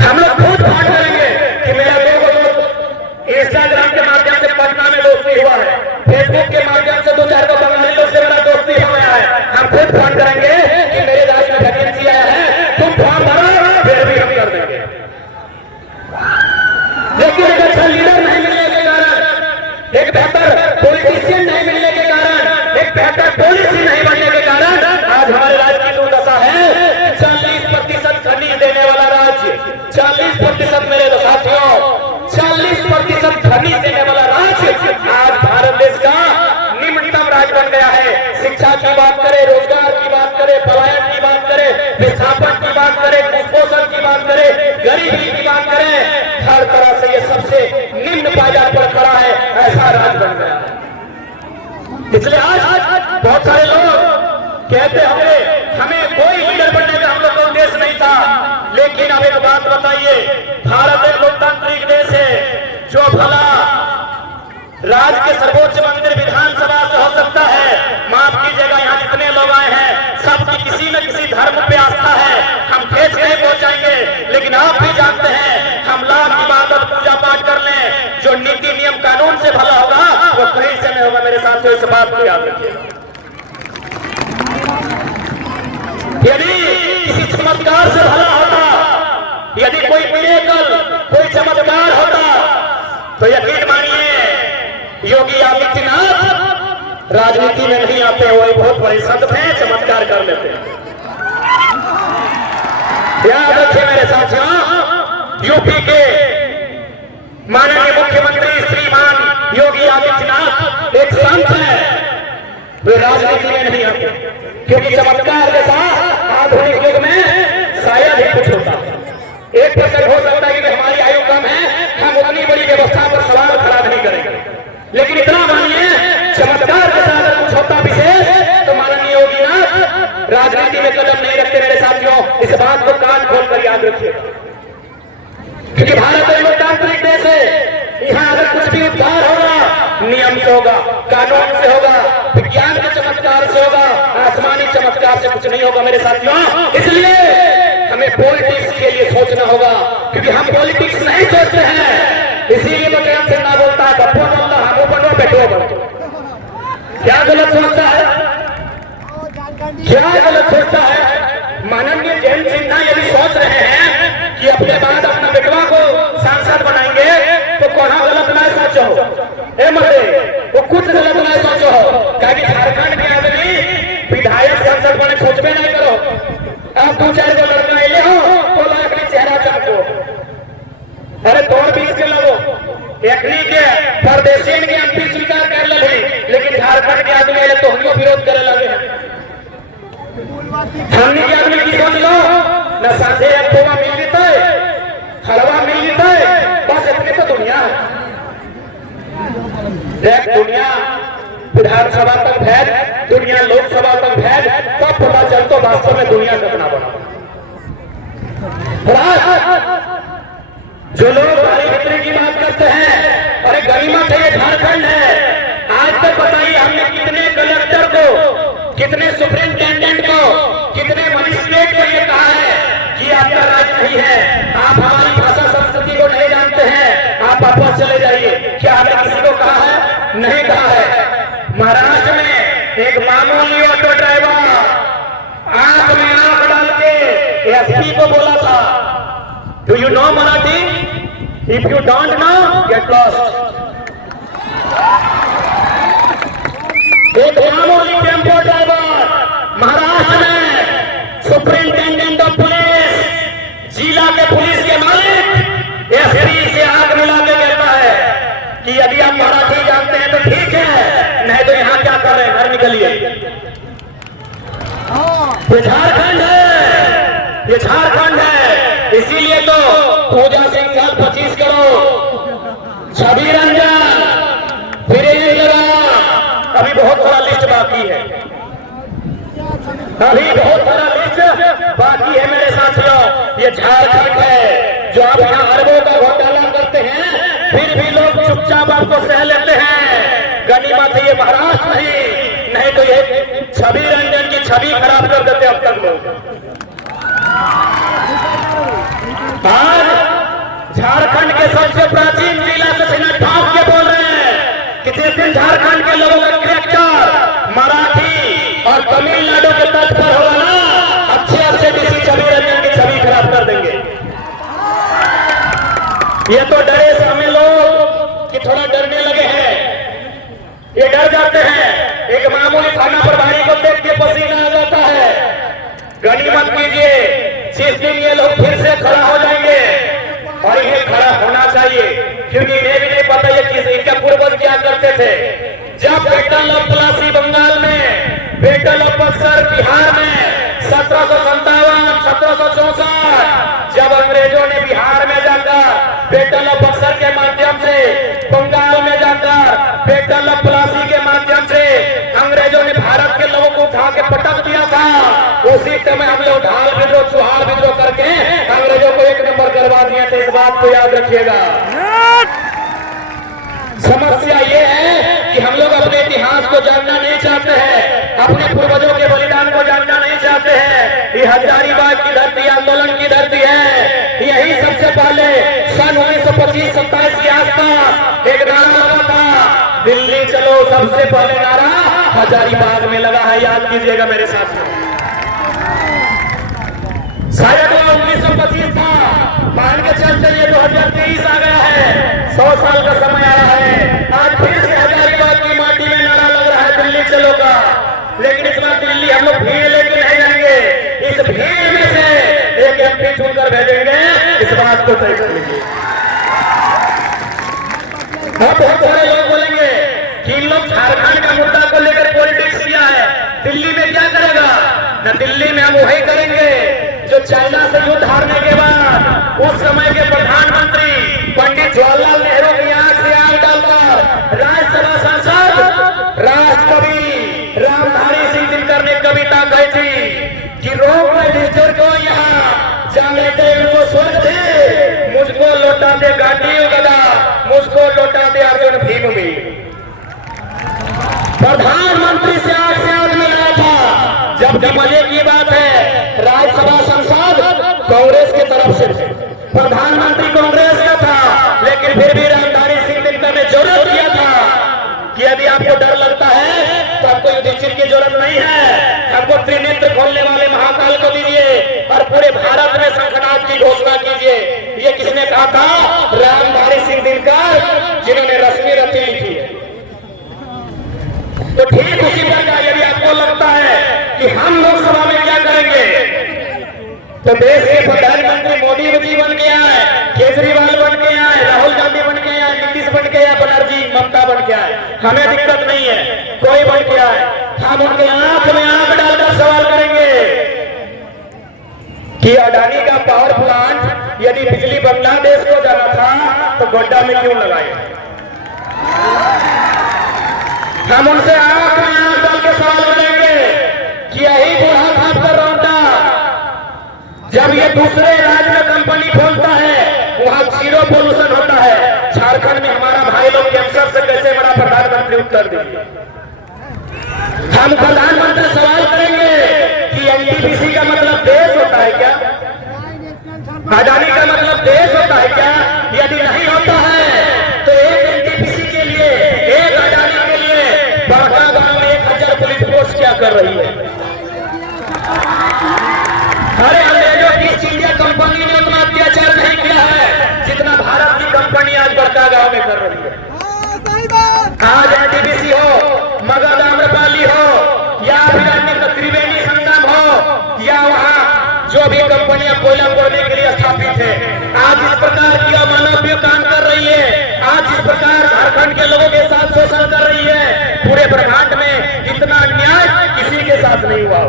हम लोग खुद बात करेंगे कि मेरा इंस्टाग्राम के माध्यम से पटना में दोस्ती हुआ है, फेसबुक के माध्यम से 2-4 को बंगाली लोग से मेरा दोस्ती हो गया है। हम खुद फोन करेंगे कि मेरे राज्य में वैकेंसी आया है, तुम फॉर्म भरो, फिर भी हम कर देंगे। लेकिन एक अच्छा लीडर नहीं मिलने के कारण, एक बेहतर पॉलिटिशियन नहीं मिलने के कारण, एक बेहतर पॉलिसी नहीं बनने के कारण आज हमारे राज्य की दुर्दशा है। 40% खनिज देने वाला राज्य, 40% मेरे साथियों, 40% खनिज देने वाला राज्य आज भारत देश का निम्नतम राज्य बन गया है। शिक्षा की बात करें, रोजगार की बात करें, पलायन की बात करें, विस्थापन की बात करें, कुपोषण की बात करें, गरीबी की बात करें, हर तरह से ये सबसे निम्न पायदान पर खड़ा है, ऐसा राज्य बन गया है। इसलिए आज बहुत सारे लोग कहते होंगे हमें कोई लीडर बनने का हम लोग का उद्देश्य नहीं था, लेकिन अब एक बात बताइए, भारत एक लोकतांत्रिक देश है, जो भला राज्य के सर्वोच्च मंदिर विधानसभा से हो सकता है। माफ कीजिएगा, यहाँ जितने लोग आए हैं सबकी किसी न किसी धर्म पे आस्था है, हम ठेस नहीं पहुंचाएंगे, लेकिन आप भी जानते हैं हम लाभ इबादत पूजा पाठ कर लें, जो नीति नियम कानून से भला होगा वो कहीं से नहीं होगा। मेरे साथियों इस बात को याद रखिएगा। यदि किसी चमत्कार से भला होता, यदि कोई मिरेकल, कोई चमत्कार होता, तो यकीन मानिए योगी आदित्यनाथ राजनीति में नहीं आते, वो बहुत बड़े संत हैं, चमत्कार कर लेते हैं। याद रखिए मेरे साथियों, यूपी के माननीय मुख्यमंत्री श्रीमान योगी आदित्यनाथ एक संत है, वे राजनीति में नहीं आते, क्योंकि चमत्कार के साथ आधुनिक युग में शायद ही कुछ होता। 1% हो सकता है कि हमारी आयु कम है, हम उतनी बड़ी व्यवस्था पर सवाल खड़ा नहीं करेंगे, लेकिन इतना मानिए चमत्कार के साथ अगर कुछ होता विशेष तो माननीय योगी नाथ राजनीति में कदम नहीं रखते मेरे साथियों। इस बात को कान खोलकर याद रखिए, क्योंकि भारत एक लोकतांत्रिक देश है। यहाँ अगर कुछ भी उद्धार होगा नियम से होगा, कानून से होगा, विज्ञान के चमत्कार से होगा, आसमानी चमत्कार से कुछ नहीं होगा मेरे साथियों। इसलिए हमें पॉलिटिक्स के लिए सोचना होगा, क्योंकि हम पॉलिटिक्स नहीं सोचते हैं। इसीलिए तो चैन से ना बोलता है बप्पो बोलता हम बनो बैठो बनो। क्या गलत सोचता है, क्या गलत सोचता है? माननीय जयंत सिन्हा यदि सोच रहे हैं कि अपने बाद अपना बेटवा को सांसद बनाएंगे तो कोना गलत ना सोचो ए मरे, वो कुछ गलत ना सोचो, क्योंकि झारखंड के आदमी विधायक सांसद बने सोचबे नहीं करो। अब 2-4 गो लड़का ले हो तो अपने चेहरा चाटो, अरे 2-20 के लोगों एकनी के परदेशियन के एमपी स्वीकार कर ले, लेकिन झारखंड के आदमी ले तो हम विरोध करे लगे। हमने के आदमी की सोच लो न साथे एक खोवा मिल जीता है, हलवा मिल जीता है, बस इतने तो दुनिया है। देख दुनिया विधानसभा तक भेज, दुनिया लोकसभा तक भेज, तब पता चलता वास्तव में दुनिया कितना बना। जो लोग भारी बिक्री की बात करते हैं, अरे गनीमत है ये झारखंड है। आज तक बताइए हमने कितने कलेक्टर को, कितने सुप्रिंटेंडेंट को, कितने मजिस्ट्रेट को ये कहा है कि आपका राज नहीं है, आप हमारी भाषा संस्कृति को नहीं जानते हैं, आप वापस चले जाइए। क्या हमने किसी को कहा है? नहीं कहा है। महाराष्ट्र में एक मामूली ऑटो ड्राइवर आंख में आंख डाल के एसपी को बोला था, do you know Marathi? If you don't know get lost. एक मामूली टेम्पो ड्राइवर महाराष्ट्र में सुप्रिंटेंडेंट ऑफ पुलिस, जिला के पुलिस के मालिक एसपी से आग मिला के कहता है कि यदि आप मराठी जानते हैं तो ठीक है, नहीं तो यहाँ क्या कर रहे हैं, घर निकलिए। ये झारखंड है, ये झारखंड है। इसीलिए तो पूजा सिंह साल 25 करोड़, छवि रंजन, फिर अभी बहुत सारा लिस्ट बाकी है, अभी बहुत सारा लिस्ट बाकी है मेरे साथियों। ये झारखंड है जो आप यहाँ अरबों का घोटाला करते हैं, फिर भी लोग चुपचाप आपको सह लेते हैं। गनीमत है ये महाराष्ट्र नहीं तो ये छवि रंजन की छवि खराब कर देते अब तक लोग। आज झारखंड के सबसे प्राचीन जिला से ठाक के बोल रहे हैं कि जिस दिन झारखंड के लोगों का कैरेक्टर मराठी और तमिलनाडु के तट पर होगा ना, अच्छे किसी छवि रंजन की छवि खराब कर देंगे। ये तो डरे सामने लोग कि थोड़ा डरने लगे हैं, ये डर जाते हैं। एक मामूली थाना प्रभारी को देख के पसीना आ जाता है। गनीमत कीजिए जिस दिन ये लोग फिर से खड़ा हो जाएंगे, और इन्हें खड़ा होना चाहिए, क्योंकि इन्हें भी नहीं पता ये किस इनका पूर्वज क्या करते थे। जब बैटल ऑफ प्लासी बंगाल में, बैटल ऑफ बक्सर बिहार में 1757, 1764 जब अंग्रेजों ने बिहार में जाकर बैटल ऑफ बक्सर के माध्यम से, बंगाल में जाकर बैटल ऑफ प्लासी के माध्यम से अंग्रेजों ने भारत के लोगों को उठा के पटक दिया था, उसी समय हम लोग ढाल विद्रोह, चुहार विद्रोह करके अंग्रेजों को 1 नंबर करवा दिए थे। इस बात को याद रखिएगा। समस्या ये है कि हम लोग अपने इतिहास को जानना नहीं चाहते हैं, अपने पूर्वजों के बलिदान को जानना नहीं चाहते हैं। ये हजारीबाग की धरती आंदोलन की धरती है। यही सबसे पहले सन 1925-27 के आसपास एक नारा लगा था, दिल्ली चलो। सबसे पहले नारा हजारीबाग में लगा है, याद कीजिएगा मेरे साथ। शायद वो 1925 था, मान के चलते ये 2023 आ गया है, 100 साल का समय आया है। आज फिर से हजारीबाग की माटी में नारा लग रहा है दिल्ली चलो का, लेकिन इस बार दिल्ली हम लोग भीड़ लेके नहीं जाएंगे, इस भीड़ में से एक एमपी चुनकर भेजेंगे, इस बात को तय कर लीजिए। बहुत सारे लोग बोलेंगे कि इन लोग झारखंड का मुद्दा को लेकर पॉलिटिक्स किया है, दिल्ली में क्या करेगा? न दिल्ली में हम वही करेंगे जो चाइना से युद्ध हारने के बाद उस समय के प्रधानमंत्री पंडित जवाहरलाल नेहरू की आंख से आंख डालकर राज्यसभा सांसद राष्ट्रकवि रामधारी सिंह दिनकर ने कविता कही थी कि रोक रजिस्टर को यहाँ जान लेते इनको स्वर्ग दे, मुझको लौटा दे गांधी गदा, मुझको लौटा दे अर्जुन भीम भी। प्रधानमंत्री से आंख से आंख मिलाया था। जब मजे की बात है, राज्यसभा सांसद कांग्रेस की तरफ से, प्रधानमंत्री कांग्रेस का था, लेकिन फिर भी रामधारी सिंह दिनकर ने जरूरत किया था कि यदि आपको डर लगता है तो आपको युधिष्ठिर की जरूरत नहीं है, हमको त्रिनेत्र खोलने वाले महाकाल को दीजिए और पूरे भारत में शंखनाद की घोषणा कीजिए। ये किसने कहा था? रामधारी सिंह दिनकर, जिन्होंने रश्मि रचि लिखी है। तो ठीक उसी प्रकार यदि आपको लगता है कि हम लोकसभा में क्या करेंगे, तो देश के प्रधानमंत्री मोदी जी बन के आए, केजरीवाल बन के आए, राहुल गांधी बन के आए, नीतीश बन के आए, बनर्जी ममता बन के आए, हमें दिक्कत नहीं है, कोई बन के आए, हम उनके आंख में आंख डालकर सवाल करेंगे कि अडानी का पावर प्लांट यदि बिजली बांग्लादेश को जाना था तो गोड्डा में क्यों लगाए? हम उनसे आंख में आंख डाल के सवाल करेंगे कि यही बूढ़ा खाप कर रौटा जब ये दूसरे राज्य में कंपनी खोलता है वहां जीरो पोल्यूशन होता है, झारखंड में हमारा भाई लोग कैंसर से कैसे बड़ा प्रधानमंत्री उत्तर दीजिए। हम प्रधानमंत्री सवाल करेंगे कि एनटीपीसी का मतलब देश होता है क्या? अडानी का मतलब देश होता है क्या? यदि नहीं होता है तो एक एनटीपीसी के लिए, एक अडानी के लिए बड़का गांव में 1000 पुलिस फोर्स क्या कर रही है? अरे अंग्रेजों की ईस्ट इंडिया कंपनी ने उतना अत्याचार नहीं किया है जितना भारत की कंपनी आज बड़का गांव में कर रही है। आज एनटीपीसी हो, मगध आम्रपाली हो, या फिर अन्य त्रिवेणी संगम हो, या वहां जो भी कंपनियां कोयला खोदने के लिए स्थापित है, आज इस प्रकार की अमानवीय काम कर रही है, आज इस प्रकार झारखंड के लोगों के साथ शोषण कर रही है। पूरे ब्रह्मांड में इतना अन्याय किसी के साथ नहीं हुआ।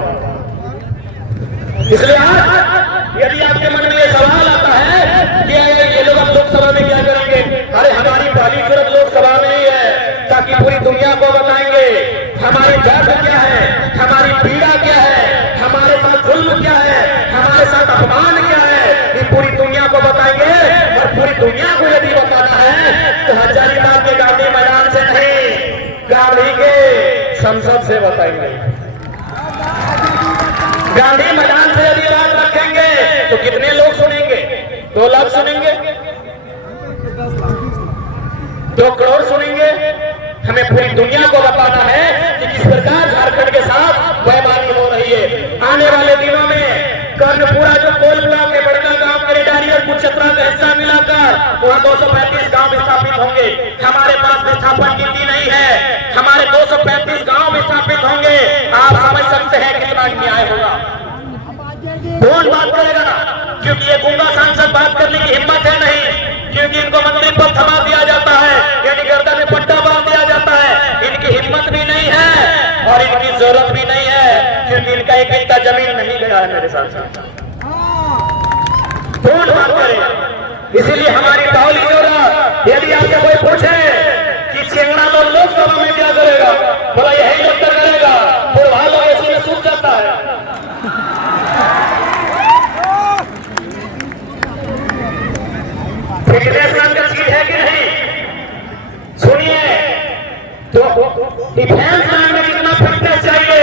इसलिए आज यदि आपके मन में ये सवाल आता है कि ये लोग लोकसभा में क्या करेंगे, अरे हमारी पहली जरूरत लोकसभा में ही है ताकि पूरी दुनिया को बताएंगे हमारी दर्द क्या है, हमारी पीड़ा क्या है, हमारे साथ जुल्म क्या है, हमारे साथ अपमान क्या है, ये पूरी दुनिया को बताएंगे। और पूरी दुनिया को यदि बताना है तो हजारीबाग के गांधी मैदान से नहीं, गांधी के संसद से बताएंगे। गांधी मैदान से यदि बात रखेंगे तो कितने लोग सुनेंगे? 2 लाख सुनेंगे, 2 करोड़ सुनेंगे? हमें पूरी दुनिया को बताना है कि किस प्रकार झारखंड के साथ बेईमानी हो रही है। आने वाले दिनों में कर्णपुरा जो कोल ब्लॉक है, बड़का गांव के रेडारी और कुचत्रा का हिस्सा मिलाकर वहां 235 गांव स्थापित होंगे। हमारे पास विस्थापन गिनती नहीं है, हमारे 235 गांव स्थापित होंगे। आप समझ सकते हैं कितना अन्याय होगा। कौन बात करेगा? क्योंकि ये गुंगा सांसद बात करने की हिम्मत है नहीं, क्योंकि इनको मंत्री पद थमा दिया जाता है, यानी गर्दन में पट्टा बांध दिया जाता है। इनकी हिम्मत भी नहीं है और इनकी जरूरत भी नहीं है, क्योंकि इनका एक इतना जमीन नहीं गया है मेरे साथ। कौन बात करेगा? इसीलिए हमारी बाहुली जरूरत, यदि आपसे कोई पूछे कि चेंगड़ा लोग लोकसभा में क्या करेगा, बोला यही उत्तर करेगा, बुढ़वा लोग ऐसे में सूख जाता है। फिटनेस नाम का चीज है कि नहीं? सुनिए, तो डिफेंस लाइन में जितना फिटनेस चाहिए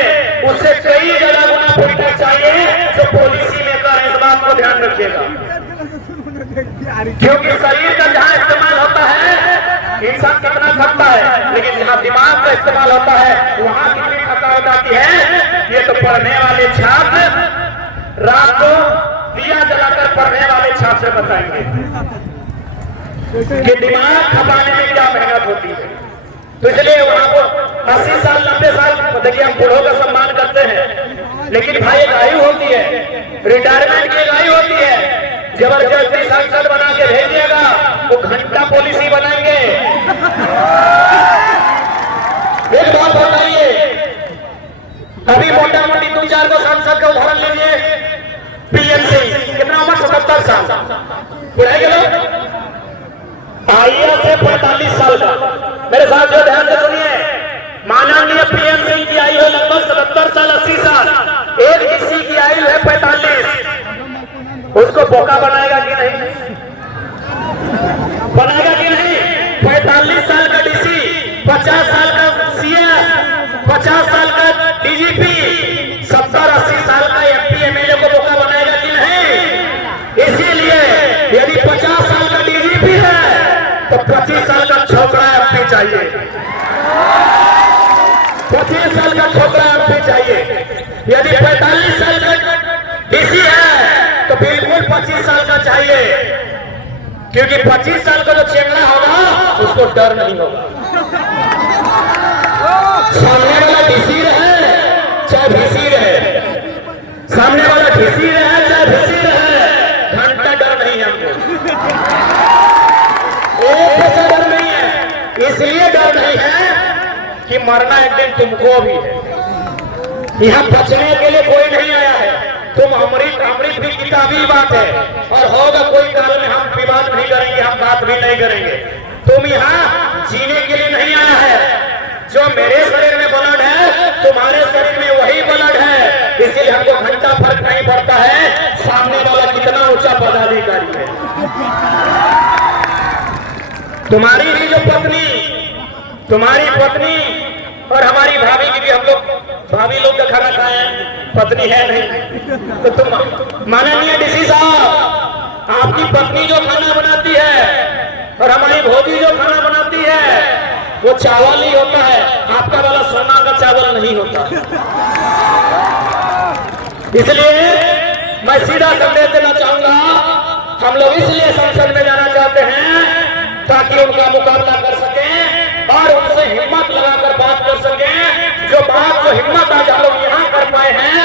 उससे कई ज्यादा गुना फिटनेस चाहिए जो पॉलिसी मेकर इस बात को ध्यान रखिएगा। क्योंकि शरीर का जहां इस्तेमाल होता है इंसान कितना थकता है, लेकिन जहां दिमाग का इस्तेमाल होता है वहां कितनी थकावट आती है। ये तो पढ़ने वाले छात्र रात को दिया जलाकर पढ़ने वाले छात्र बताएंगे कि दिमाग खपाने में क्या मेहनत होती है। तो इसलिए वहां को 80 साल 90 साल, देखिए हम बूढ़ों का सम्मान करते हैं, लेकिन भाई एक आयु होती है, रिटायरमेंट की एक आयु होती है। जबरदस्ती सांसद बना के भेजिएगा, वो घंटा पॉलिसी बनाएंगे। एक बात बताइए, अभी मोटा मोटी 2-4 को सांसद का उदाहरण लीजिए। पीएम सिंह कितना उम्र? 77 साल। बुढ़ाई के लोग आइए से 45 साल का, मेरे साथ जो ध्यान से सुनिए, माननीय पीएम सिंह की आयु है लगभग 77 साल 80 साल, एक डीसी की आयु है 45, उसको बोका बनाएगा कि नहीं? बनाएगा कि नहीं? 45 साल का डीसी, 50 साल का सीएस, 50 साल का डीजीपी, 70-80 साल का एमपी एमएलए को बोका बनाएगा कि नहीं? इसीलिए यदि 50 साल का डीजीपी है तो 25 साल का छोकरा एमपी चाहिए, 25 साल का छोकरा एमपी चाहिए। यदि 45 साल का डीसी है तो बिल्कुल 25 साल का चाहिए, क्योंकि 25 साल का जो चेंगड़ा होगा उसको डर नहीं होगा। सामने वाला डीसी रहे चाहे भीसी रहे, सामने वाला डीसी रहे चाहे भीसी रहे, घंटा डर नहीं है हमको, एक पैसा डर नहीं है। इसलिए डर नहीं है कि मरना एक दिन तुमको भी है, यहाँ बचने के लिए कोई नहीं आया है। तुम अमृत भी किताबी बात है, और होगा कोई काल में हम विवाद नहीं करेंगे, हम बात भी नहीं करेंगे। तुम यहाँ जीने के लिए नहीं आया है, जो मेरे शरीर में ब्लड है तुम्हारे शरीर में वही ब्लड है, इसलिए हमको घंटा फर्क नहीं पड़ता है सामने वाला कितना ऊंचा पदाधिकारी है। तुम्हारी भी जो पत्नी, तुम्हारी पत्नी और हमारी भाभी की भी, हम लोग भाभी लोग का खाना खाए, पत्नी है नहीं, तो तुम माननीय डीसी साहब, आपकी पत्नी जो खाना बनाती है और हमारी भोजी जो खाना बनाती है वो चावल ही होता है, आपका वाला सोना का चावल नहीं होता। इसलिए मैं सीधा संदेश देना चाहूंगा, हम लोग इसलिए संसद में जाना चाहते हैं ताकि उनका मुकाबला कर सकें और उनसे हिम्मत लगाकर बात कर सकें। जो बात जो हिम्मत आज हम लोग यहाँ कर पाए हैं,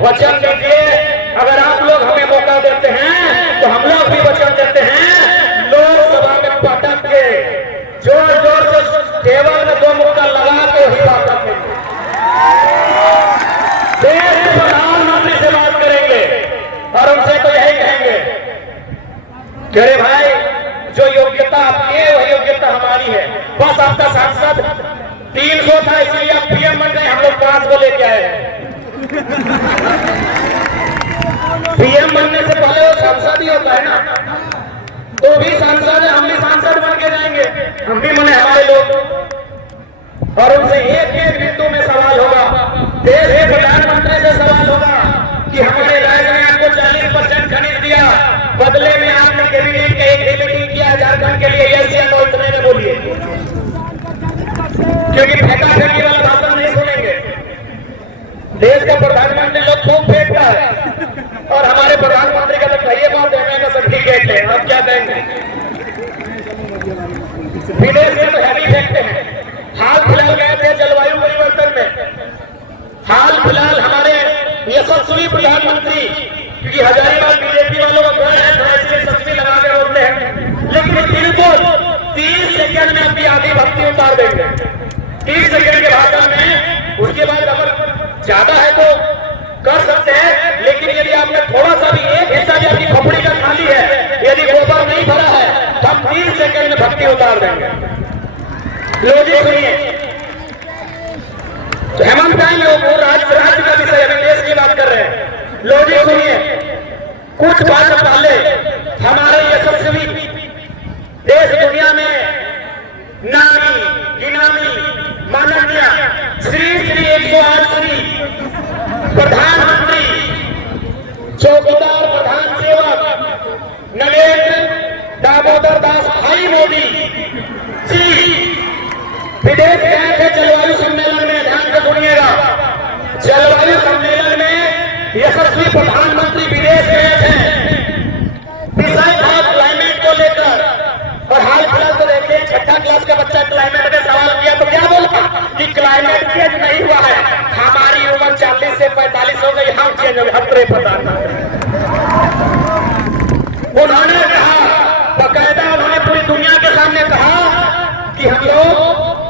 वचन दीजिए, अगर आप लोग हमें मौका देते हैं तो हम लोग भी वचन देते हैं, लोकसभा में पटक के जोर जोर से टेबल में 2 मुक्का लगा के ही बात करेंगे, देश के प्रधानमंत्री से बात करेंगे और उनसे तो यही कहेंगे कि अरे भाई, जो योग्यता आपकी है वही योग्यता हमारी है। बस आपका सांसद 300 था इसलिए आप पीएम बन गए, हम लोग 5 को लेके आए। पीएम बनने से पहले वो सांसद ही होता है ना, तो भी सांसद है, हम भी सांसद बन के जाएंगे, हम भी मने हमारे लोग। और उनसे एक एक बिंदु में सवाल होगा, देश के प्रधानमंत्री से सवाल होगा कि हमारे राज्य में आपको 40% खरीद दिया, बदले में आपने कैबिनेट के एक मीटिंग किया झारखंड के लिए, ये सीएम इतने में बोलिए, क्योंकि फेंका फेंकी वाला भाषण नहीं सुनेंगे। देश का प्रधानमंत्री लोग खूब फेंकता है और हमारे प्रधानमंत्री का तो कहिए बात है, मैं सब ठीक है, अब क्या कहेंगे? विदेश में तो हैवी फेंकते हैं। हाल फिलहाल गए थे जलवायु परिवर्तन में, हाल फिलहाल हमारे यशस्वी प्रधानमंत्री, क्योंकि हजारीबाग बीजेपी वालों का घर है तो ऐसे यशस्वी लगा के बोलते हैं, लेकिन बिल्कुल 30 सेकंड में अपनी आधी भक्ति उतार देंगे, 30 सेकंड के भाषण में। उसके बाद अगर ज्यादा है तो कर सकते हैं, लेकिन यदि आपने थोड़ा सा भी, एक हिस्सा भी आपकी खोपड़ी का खाली है, यदि गोबर नहीं भरा है तो हम 30 सेकंड में भक्ति उतार देंगे। लो जी सुनिए, तो हेमंत टाइम है वो राज्य का विषय, अभी देश की बात कर रहे हैं। लो जी सुनिए, कुछ बात पहले हमारे यशस्वी देश दुनिया में नामी गिनामी माननीय श्री 108 श्री प्रधानमंत्री चौकीदार प्रधान सेवक नरेंद्र दामोदर दास भाई मोदी जी विदेश गए थे जलवायु सम्मेलन में। ध्यान से सुनिएगा, जलवायु सम्मेलन में यशस्वी प्रधानमंत्री विदेश गए थे, विषय था क्लाइमेट को लेकर। और हाल फिलहाल तो देखिए, 6ठी क्लास का बच्चा क्लाइमेट का सवाल किया तो क्या बोला कि क्लाइमेट चेंज नहीं हुआ है, हमारी उम्र 40 से 45 हो गई, हम चेंज हो गए, हम पता नहीं। उन्होंने कहा, बकायदा उन्होंने पूरी दुनिया के सामने कहा कि हम लोग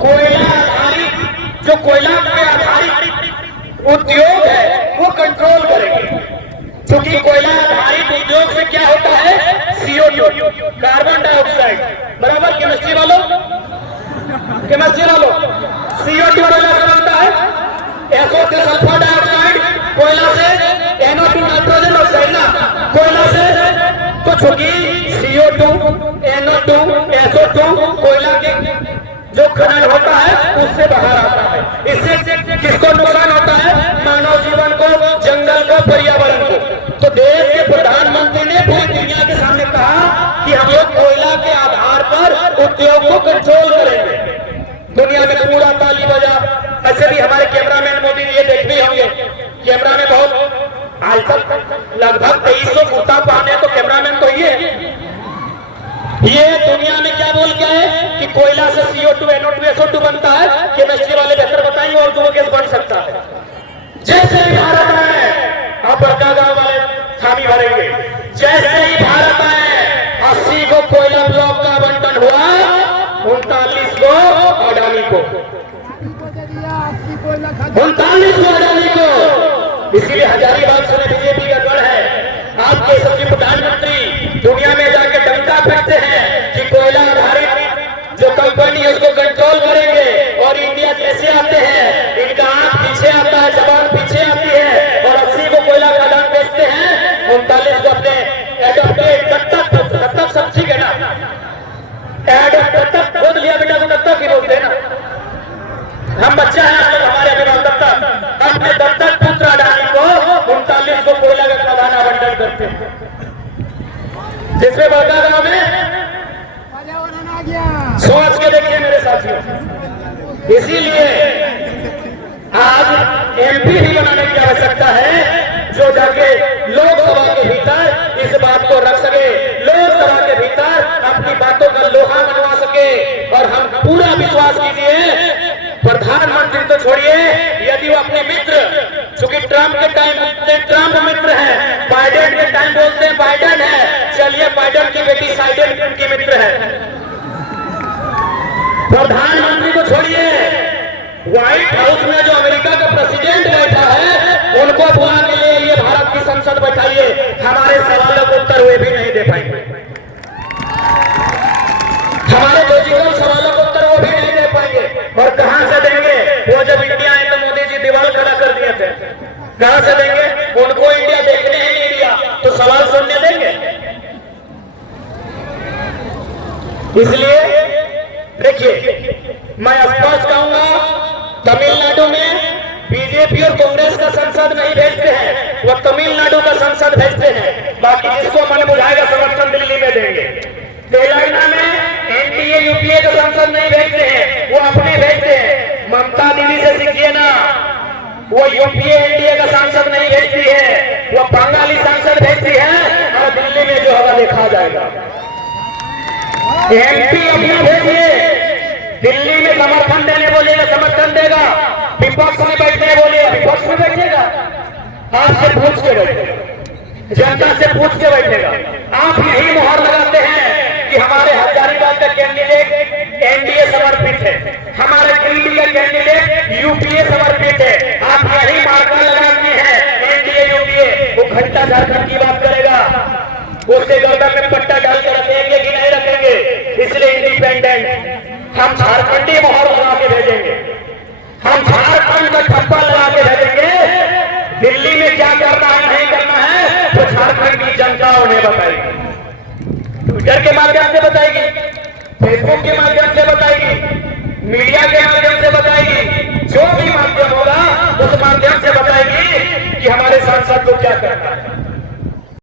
कोयला आधारित, जो कोयला पे आधारित उद्योग है वो कंट्रोल करेंगे, क्योंकि कोयला आधारित उद्योग से क्या होता है, CO2 CO2, NO2, SO2 कोयला के जो खनन होता है उससे बाहर आता है। इससे किसको नुकसान होता है? मानव जीवन को, जंगल को, पर्यावरण को। तो देश के प्रधानमंत्री ने पूरी दुनिया के सामने कहा कि हम लोग कोयला के आधार पर उद्योग को कंट्रोल करेंगे। दुनिया में पूरा ताली बजा। ऐसे भी हमारे कैमरामैन मोदी ये देखते होंगे, कैमरा में बहुत आज तक लगभग 2300 कुर्ता पहने तो कैमरामैन तो ये दुनिया में क्या बोल के है कि कोयला से CO2, NO2, SO2 बनता है। केमिस्ट्री वाले बेहतर बताएंगे और दो गैस बन सकता है। जैसे ही भारत आए, आप बड़का गांव वाले खामी भरेंगे। जैसे ही भारत आए 80 को कोयला ब्लॉक का आवंटन हुआ, 39 को अडानी को, 39 को अडानी को। इसीलिए हजारीबाग सुने बीजेपी का गढ़ है। आपके यशस्वी प्रधानमंत्री दुनिया में जाके डंका फेंकते हैं कि कोयला आधारित जो कंपनी है उसको कंट्रोल करेंगे, और इंडिया जैसे आते हैं इनका आंख पीछे आता है, जबान पीछे आती है, और 80 को कोयला खदान बेचते हैं, 39 को अपने एडॉप्टेड दत्तक समझी के ना, दत्तक गोद लिया बेटा को दत्तक ही बोलते हैं ना। हम बच्चा है, आप लोग हमारे अभिभावक दत्तक, अपने दत्तक पुत्र अडानी को 39 को कोयला का खदान आवंटन करते हैं। जिसमें बड़का गांव में सोच के देखिए मेरे साथियों। इसीलिए आज MP भी बनाने की आवश्यकता है जो जाके लोकसभा के भीतर इस बात को रख सके, लोकसभा के भीतर अपनी बातों का लोहा मनवा सके। और हम पूरा विश्वास कीजिए, प्रधानमंत्री तो छोड़िए, यदि वो अपने मित्र, चूंकि ट्रंप के टाइम ट्रंप मित्र है, बाइडेन के टाइम बोलते हैं बाइडेन है, चलिए बाइडेन की बेटी साइडेन की मित्र है। प्रधानमंत्री को छोड़िए, व्हाइट हाउस में जो अमेरिका का प्रेसिडेंट बैठा है उनको बुला के लिए ये भारत की संसद बैठाइए, हमारे सवालों को उत्तर वे भी नहीं दे पाएंगे। हमारे लॉजिकल सवालों को उत्तर वो भी नहीं दे पाएंगे। और कहां से देंगे? वो जब इंडिया आए तो मोदी जी दीवार खड़ा कर दिए थे, कहां से देंगे? उनको इंडिया देखने ही नहीं दिया, तो सवाल सुनने देंगे? इसलिए देखिए, मैं स्पष्ट कहूंगा, तमिलनाडु में बीजेपी और कांग्रेस का संसद नहीं भेजते हैं, वो तमिलनाडु का संसद भेजते हैं। बाकी जिसको मन बुझाएगा समर्थन दिल्ली में देंगे। तेलंगाना में NDA UPA का संसद नहीं भेजते हैं, वो अपने भेजते हैं। ममता दीदी से सीखिए ना, वो UPA NDA का सांसद नहीं भेजती है, वो बंगाली सांसद भेजती है, और दिल्ली में जो होगा देखा जाएगा। MP अपना भेजिए, दिल्ली में समर्थन देने बोलिएगा समर्थन देगा, विपक्ष में बैठने बोलिएगा विपक्ष में बैठेगा, आपसे पूछ के बैठेगा, जनता से पूछ के बैठेगा। आप यही मुहर लगाते हैं कि हमारे हजारीबाग का कैंडिडेट NDA समर्पित है, हमारे दिल्ली का कैंडिडेट UPA समर्पित है। आप यही मार्का लगाते हैं NDA UPA, वो घंटा झारखंड की बात करेगा, उसके गर्दन में पट्टा डाल कर रखेंगे कि नहीं रखेंगे। इसलिए इंडिपेंडेंट हम झारखंडी मोहर लगा के भेजेंगे, हम झारखंड का ठप्पा लगा के भेजेंगे। दिल्ली में क्या करना है नहीं करना है तो झारखंड की जनता उन्हें बताएगी, ट्विटर के माध्यम से बताएगी, फेसबुक के माध्यम से बताएगी, मीडिया के माध्यम से बताएगी, जो भी माध्यम होगा उस माध्यम से बताएगी कि हमारे सांसद को क्या करना है।